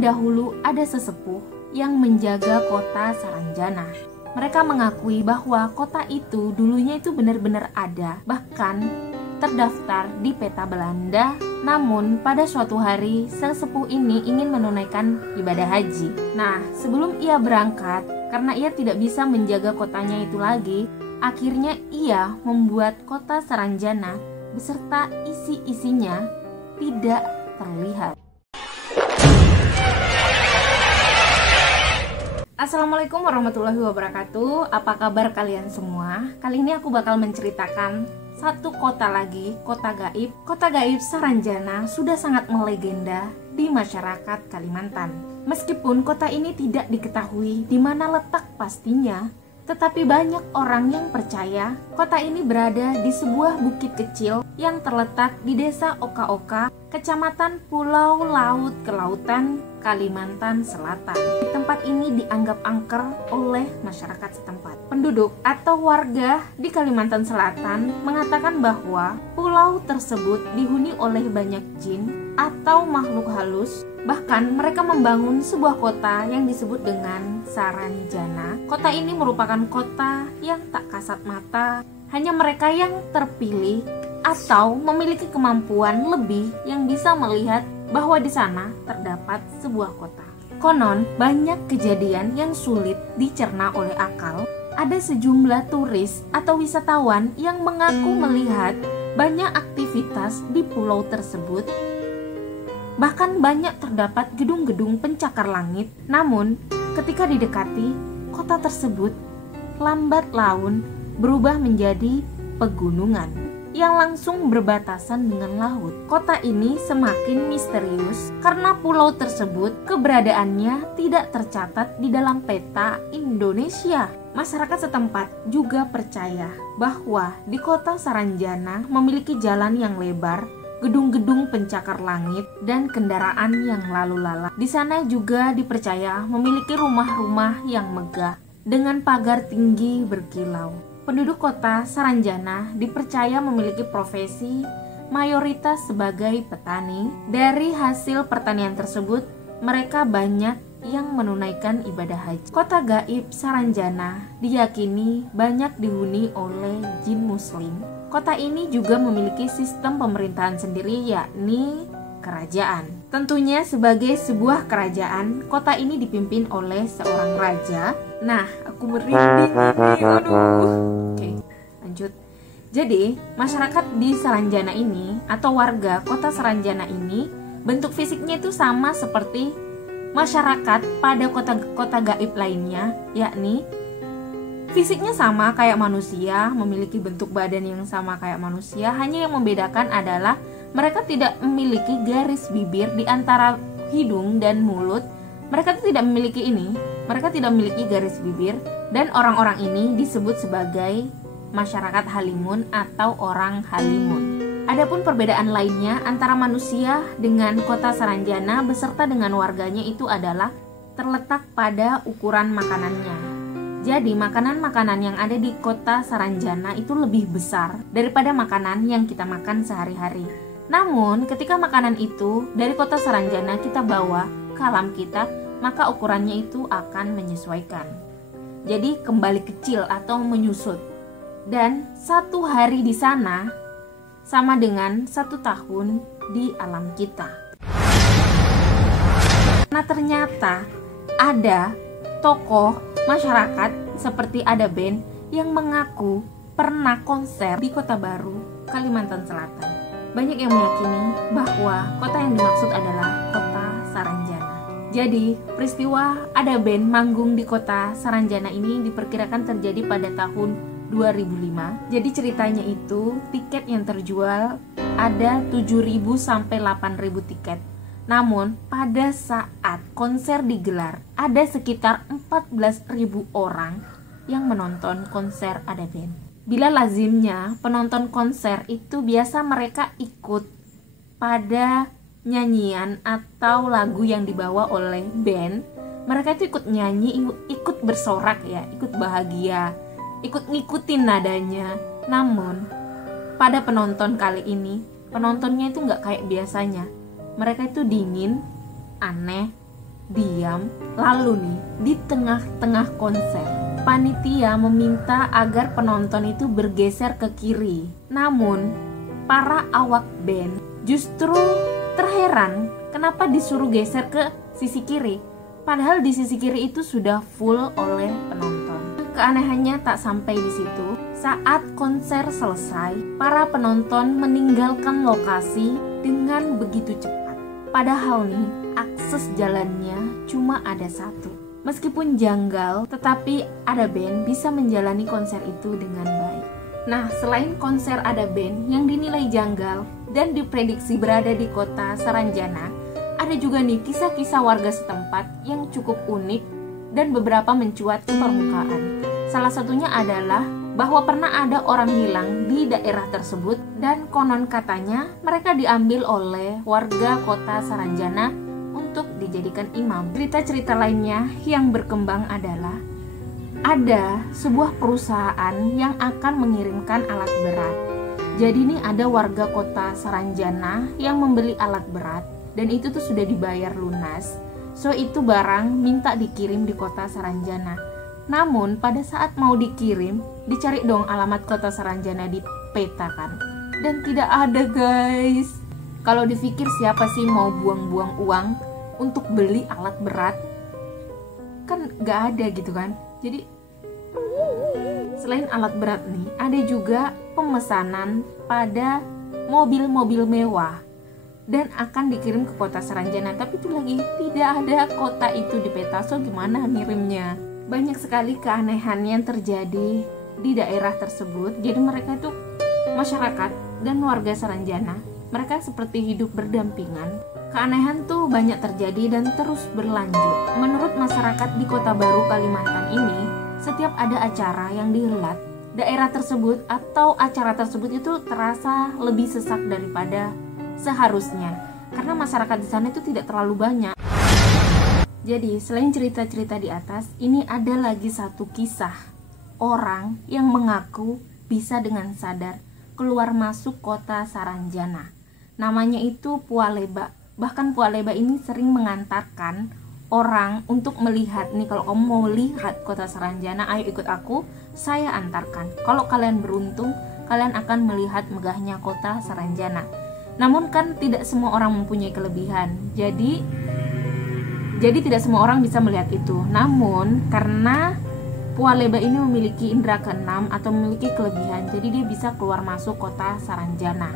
Dahulu ada sesepuh yang menjaga kota Saranjana. Mereka mengakui bahwa kota itu dulunya itu benar-benar ada, bahkan terdaftar di peta Belanda. Namun pada suatu hari sesepuh ini ingin menunaikan ibadah haji. Nah, sebelum ia berangkat, karena ia tidak bisa menjaga kotanya itu lagi, akhirnya ia membuat kota Saranjana beserta isi-isinya tidak terlihat. Assalamualaikum warahmatullahi wabarakatuh. Apa kabar kalian semua? Kali ini aku bakal menceritakan satu kota lagi, kota gaib. Kota gaib Saranjana sudah sangat melegenda di masyarakat Kalimantan. Meskipun kota ini tidak diketahui di mana letak pastinya, tetapi banyak orang yang percaya kota ini berada di sebuah bukit kecil yang terletak di desa Oka-Oka, Kecamatan Pulau Laut Kelautan, Kalimantan Selatan. Tempat ini dianggap angker oleh masyarakat setempat. Penduduk atau warga di Kalimantan Selatan mengatakan bahwa pulau tersebut dihuni oleh banyak jin atau makhluk halus. Bahkan mereka membangun sebuah kota yang disebut dengan Saranjana. Kota ini merupakan kota yang tak kasat mata. Hanya mereka yang terpilih atau memiliki kemampuan lebih yang bisa melihat bahwa di sana terdapat sebuah kota. Konon, banyak kejadian yang sulit dicerna oleh akal. Ada sejumlah turis atau wisatawan yang mengaku melihat banyak aktivitas di pulau tersebut. Bahkan banyak terdapat gedung-gedung pencakar langit. Namun, ketika didekati, kota tersebut lambat laun berubah menjadi pegunungan yang langsung berbatasan dengan laut. Kota ini semakin misterius karena pulau tersebut keberadaannya tidak tercatat di dalam peta Indonesia. Masyarakat setempat juga percaya bahwa di kota Saranjana memiliki jalan yang lebar, gedung-gedung pencakar langit, dan kendaraan yang lalu lalang. Di sana juga dipercaya memiliki rumah-rumah yang megah dengan pagar tinggi berkilau. Penduduk kota Saranjana dipercaya memiliki profesi mayoritas sebagai petani. Dari hasil pertanian tersebut, mereka banyak yang menunaikan ibadah haji. Kota gaib Saranjana diyakini banyak dihuni oleh jin muslim. Kota ini juga memiliki sistem pemerintahan sendiri, yakni kerajaan. Tentunya sebagai sebuah kerajaan, kota ini dipimpin oleh seorang raja. Nah, aku merinding ini, aduh. Oke, lanjut. Jadi, masyarakat di Saranjana ini atau warga kota Saranjana ini bentuk fisiknya itu sama seperti masyarakat pada kota gaib lainnya, yakni fisiknya sama kayak manusia, memiliki bentuk badan yang sama kayak manusia. Hanya yang membedakan adalah mereka tidak memiliki garis bibir di antara hidung dan mulut. Mereka tidak memiliki ini. Mereka tidak memiliki garis bibir, dan orang-orang ini disebut sebagai masyarakat Halimun atau orang Halimun. Adapun perbedaan lainnya antara manusia dengan kota Saranjana beserta dengan warganya itu adalah terletak pada ukuran makanannya. Jadi makanan-makanan yang ada di kota Saranjana itu lebih besar daripada makanan yang kita makan sehari-hari. Namun ketika makanan itu dari kota Saranjana kita bawa ke alam kita, maka ukurannya itu akan menyesuaikan. Jadi kembali kecil atau menyusut. Dan satu hari di sana sama dengan 1 tahun di alam kita. Nah, ternyata ada tokoh masyarakat seperti ada band yang mengaku pernah konser di Kota Baru, Kalimantan Selatan. Banyak yang meyakini bahwa kota yang dimaksud adalah kota Saranjana. Jadi, peristiwa ada band manggung di kota Saranjana ini diperkirakan terjadi pada tahun 2005. Jadi ceritanya itu tiket yang terjual ada 7.000 sampai 8.000 tiket. Namun pada saat konser digelar ada sekitar 14.000 orang yang menonton konser ada band. Bila lazimnya penonton konser itu biasa mereka ikut pada nyanyian atau lagu yang dibawa oleh band. Mereka itu ikut nyanyi, ikut bersorak ya, ikut bahagia, ikut ngikutin nadanya. Namun pada penonton kali ini, penontonnya itu nggak kayak biasanya. Mereka itu dingin, aneh, diam. Lalu nih, di tengah-tengah konser, panitia meminta agar penonton itu bergeser ke kiri. Namun, para awak band justru terheran kenapa disuruh geser ke sisi kiri. Padahal di sisi kiri itu sudah full oleh penonton. Keanehannya tak sampai di situ. Saat konser selesai, para penonton meninggalkan lokasi dengan begitu cepat. Padahal nih, akses jalannya cuma ada satu. Meskipun janggal, tetapi ada band bisa menjalani konser itu dengan baik. Nah, selain konser ada band yang dinilai janggal dan diprediksi berada di kota Saranjana, ada juga nih kisah-kisah warga setempat yang cukup unik dan beberapa mencuat ke permukaan. Salah satunya adalah bahwa pernah ada orang hilang di daerah tersebut dan konon katanya mereka diambil oleh warga kota Saranjana untuk dijadikan imam. Cerita-cerita lainnya yang berkembang adalah ada sebuah perusahaan yang akan mengirimkan alat berat. Jadi ini ada warga kota Saranjana yang membeli alat berat dan itu tuh sudah dibayar lunas. So itu barang minta dikirim di kota Saranjana. Namun pada saat mau dikirim, dicari dong alamat kota Saranjana, dipetakan, dan tidak ada guys. Kalau dipikir siapa sih mau buang-buang uang untuk beli alat berat? Kan gak ada gitu kan. Jadi selain alat berat nih, ada juga pemesanan pada mobil-mobil mewah dan akan dikirim ke kota Saranjana. Tapi itu lagi tidak ada kota itu di peta. So gimana ngirimnya? Banyak sekali keanehan yang terjadi di daerah tersebut. Jadi mereka itu, masyarakat dan warga Saranjana, mereka seperti hidup berdampingan. Keanehan tuh banyak terjadi dan terus berlanjut. Menurut masyarakat di Kota Baru, Kalimantan ini, setiap ada acara yang dihelat, daerah tersebut atau acara tersebut itu terasa lebih sesak daripada seharusnya. Karena masyarakat di sana itu tidak terlalu banyak. Jadi, selain cerita-cerita di atas, ini ada lagi satu kisah orang yang mengaku bisa dengan sadar keluar masuk kota Saranjana. Namanya itu Pualeba. Bahkan Pualeba ini sering mengantarkan orang untuk melihat nih, kalau kamu mau lihat kota Saranjana, ayo ikut aku, saya antarkan. Kalau kalian beruntung, kalian akan melihat megahnya kota Saranjana. Namun kan tidak semua orang mempunyai kelebihan. Jadi tidak semua orang bisa melihat itu. Namun karena Pualeba ini memiliki indera keenam atau memiliki kelebihan, jadi dia bisa keluar masuk kota Saranjana.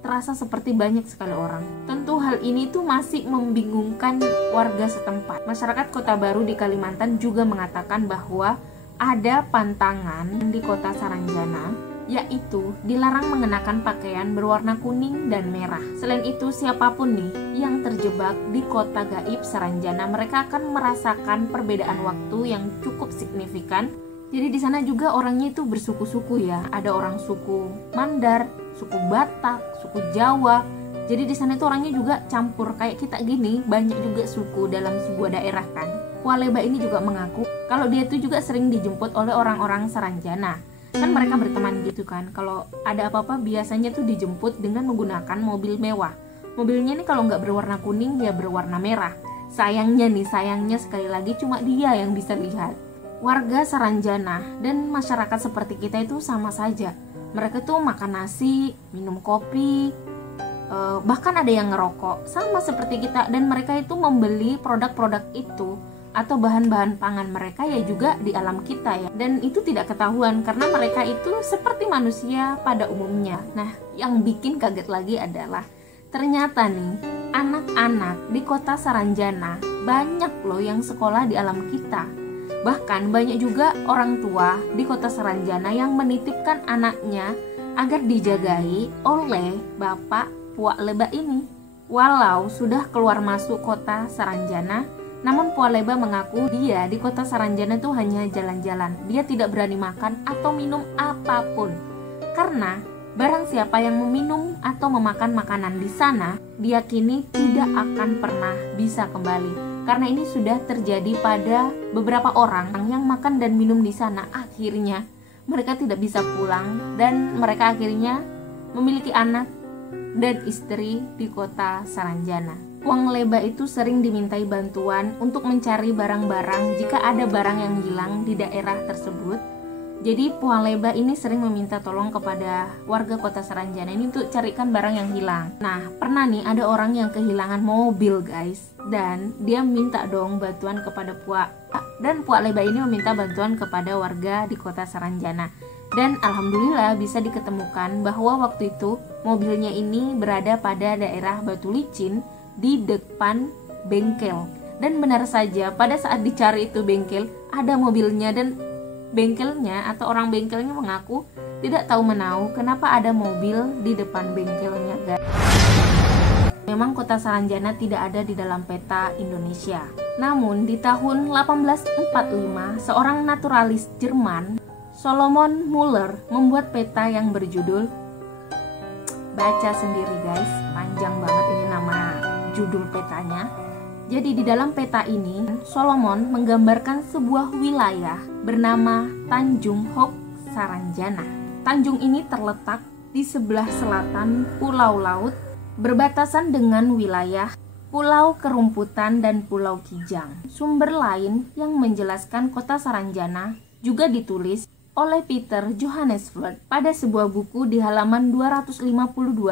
Terasa seperti banyak sekali orang. Tentu hal ini tuh masih membingungkan warga setempat. Masyarakat Kota Baru di Kalimantan juga mengatakan bahwa ada pantangan di kota Saranjana, yaitu dilarang mengenakan pakaian berwarna kuning dan merah. Selain itu, siapapun nih yang terjebak di kota gaib Saranjana, mereka akan merasakan perbedaan waktu yang cukup signifikan. Jadi di sana juga orangnya itu bersuku-suku ya. Ada orang suku Mandar, suku Batak, suku Jawa. Jadi di sana itu orangnya juga campur kayak kita gini, banyak juga suku dalam sebuah daerah kan. Pualeba ini juga mengaku kalau dia itu juga sering dijemput oleh orang-orang Saranjana. Kan mereka berteman gitu kan. Kalau ada apa-apa biasanya tuh dijemput dengan menggunakan mobil mewah. Mobilnya nih kalau nggak berwarna kuning ya berwarna merah. Sayangnya sekali lagi cuma dia yang bisa lihat. Warga Saranjana dan masyarakat seperti kita itu sama saja. Mereka tuh makan nasi, minum kopi, bahkan ada yang ngerokok, sama seperti kita. Dan mereka itu membeli produk-produk itu atau bahan-bahan pangan mereka ya juga di alam kita ya. Dan itu tidak ketahuan karena mereka itu seperti manusia pada umumnya. Nah, yang bikin kaget lagi adalah ternyata nih anak-anak di kota Saranjana banyak loh yang sekolah di alam kita. Bahkan banyak juga orang tua di kota Saranjana yang menitipkan anaknya agar dijagai oleh Bapak Pualeba ini. Walau sudah keluar masuk kota Saranjana, namun Pualeba mengaku dia di kota Saranjana itu hanya jalan-jalan. Dia tidak berani makan atau minum apapun. Karena barang siapa yang meminum atau memakan makanan di sana, diyakini tidak akan pernah bisa kembali. Karena ini sudah terjadi pada beberapa orang yang makan dan minum di sana. Akhirnya mereka tidak bisa pulang dan mereka akhirnya memiliki anak dan istri di kota Saranjana. Puang Leba itu sering dimintai bantuan untuk mencari barang-barang jika ada barang yang hilang di daerah tersebut. Jadi Puang Leba ini sering meminta tolong kepada warga kota Saranjana ini untuk carikan barang yang hilang. Nah, pernah nih ada orang yang kehilangan mobil guys, dan dia minta dong bantuan kepada Puak. Dan Puak Leba ini meminta bantuan kepada warga di kota Saranjana. Dan alhamdulillah bisa diketemukan bahwa waktu itu mobilnya ini berada pada daerah Batu Licin di depan bengkel. Dan benar saja pada saat dicari itu bengkel ada mobilnya, dan bengkelnya atau orang bengkelnya mengaku tidak tahu menau kenapa ada mobil di depan bengkelnya guys. Memang kota Saranjana tidak ada di dalam peta Indonesia. Namun di tahun 1845 seorang naturalis Jerman, Solomon Muller, membuat peta yang berjudul, baca sendiri guys, panjang banget ini nama judul petanya. Jadi di dalam peta ini Solomon menggambarkan sebuah wilayah bernama Tanjung Hok Saranjana. Tanjung ini terletak di sebelah selatan Pulau Laut, berbatasan dengan wilayah Pulau Kerumputan dan Pulau Kijang. Sumber lain yang menjelaskan kota Saranjana juga ditulis oleh Peter Johannesburg pada sebuah buku di halaman 252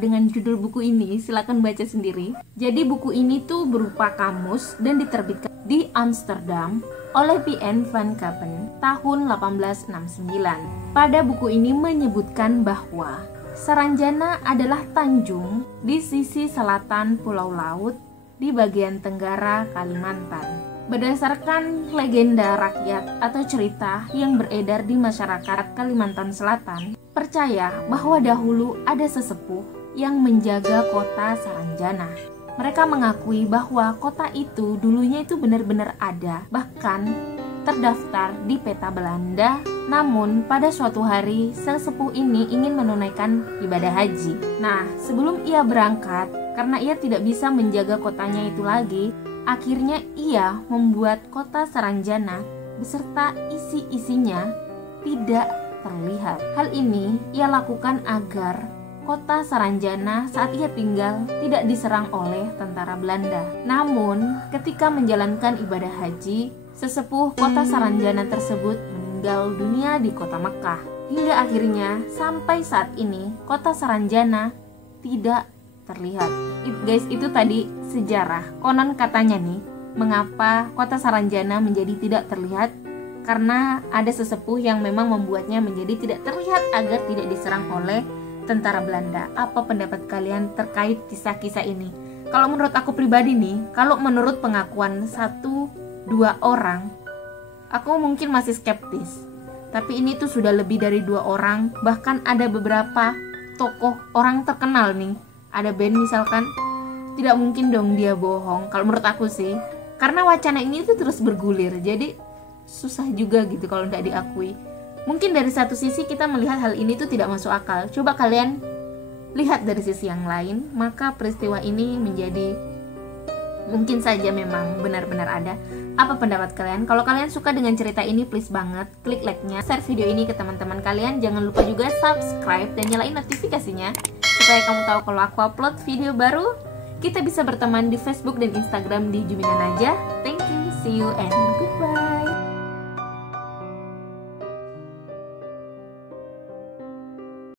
dengan judul buku ini, silakan baca sendiri. Jadi buku ini tuh berupa kamus dan diterbitkan di Amsterdam oleh P.N. van Capen tahun 1869. Pada buku ini menyebutkan bahwa Saranjana adalah tanjung di sisi selatan Pulau Laut di bagian tenggara Kalimantan. Berdasarkan legenda rakyat atau cerita yang beredar di masyarakat Kalimantan Selatan, percaya bahwa dahulu ada sesepuh yang menjaga kota Saranjana. Mereka mengakui bahwa kota itu dulunya itu benar-benar ada, bahkan terdaftar di peta Belanda. Namun pada suatu hari sesepuh ini ingin menunaikan ibadah haji. Nah, sebelum ia berangkat, karena ia tidak bisa menjaga kotanya itu lagi, akhirnya ia membuat kota Saranjana beserta isi-isinya tidak terlihat. Hal ini ia lakukan agar kota Saranjana saat ia tinggal tidak diserang oleh tentara Belanda. Namun, ketika menjalankan ibadah haji, sesepuh kota Saranjana tersebut meninggal dunia di kota Mekah. Hingga akhirnya sampai saat ini kota Saranjana tidak terlihat. Guys, itu tadi sejarah. Konon katanya nih, mengapa kota Saranjana menjadi tidak terlihat? Karena ada sesepuh yang memang membuatnya menjadi tidak terlihat agar tidak diserang oleh tentara Belanda. Apa pendapat kalian terkait kisah-kisah ini? Kalau menurut aku pribadi nih, kalau menurut pengakuan 1-2 orang, aku mungkin masih skeptis. Tapi ini tuh sudah lebih dari 2 orang, bahkan ada beberapa tokoh orang terkenal nih. Ada band misalkan, tidak mungkin dong dia bohong kalau menurut aku sih. Karena wacana ini tuh terus bergulir, jadi susah juga gitu kalau tidak diakui. Mungkin dari satu sisi kita melihat hal ini tuh tidak masuk akal. Coba kalian lihat dari sisi yang lain, maka peristiwa ini menjadi mungkin saja memang benar-benar ada. Apa pendapat kalian? Kalau kalian suka dengan cerita ini, please banget klik like-nya, share video ini ke teman-teman kalian. Jangan lupa juga subscribe dan nyalain notifikasinya supaya kamu tahu kalau aku upload video baru. Kita bisa berteman di Facebook dan Instagram di Juminan aja. Thank you, see you and goodbye.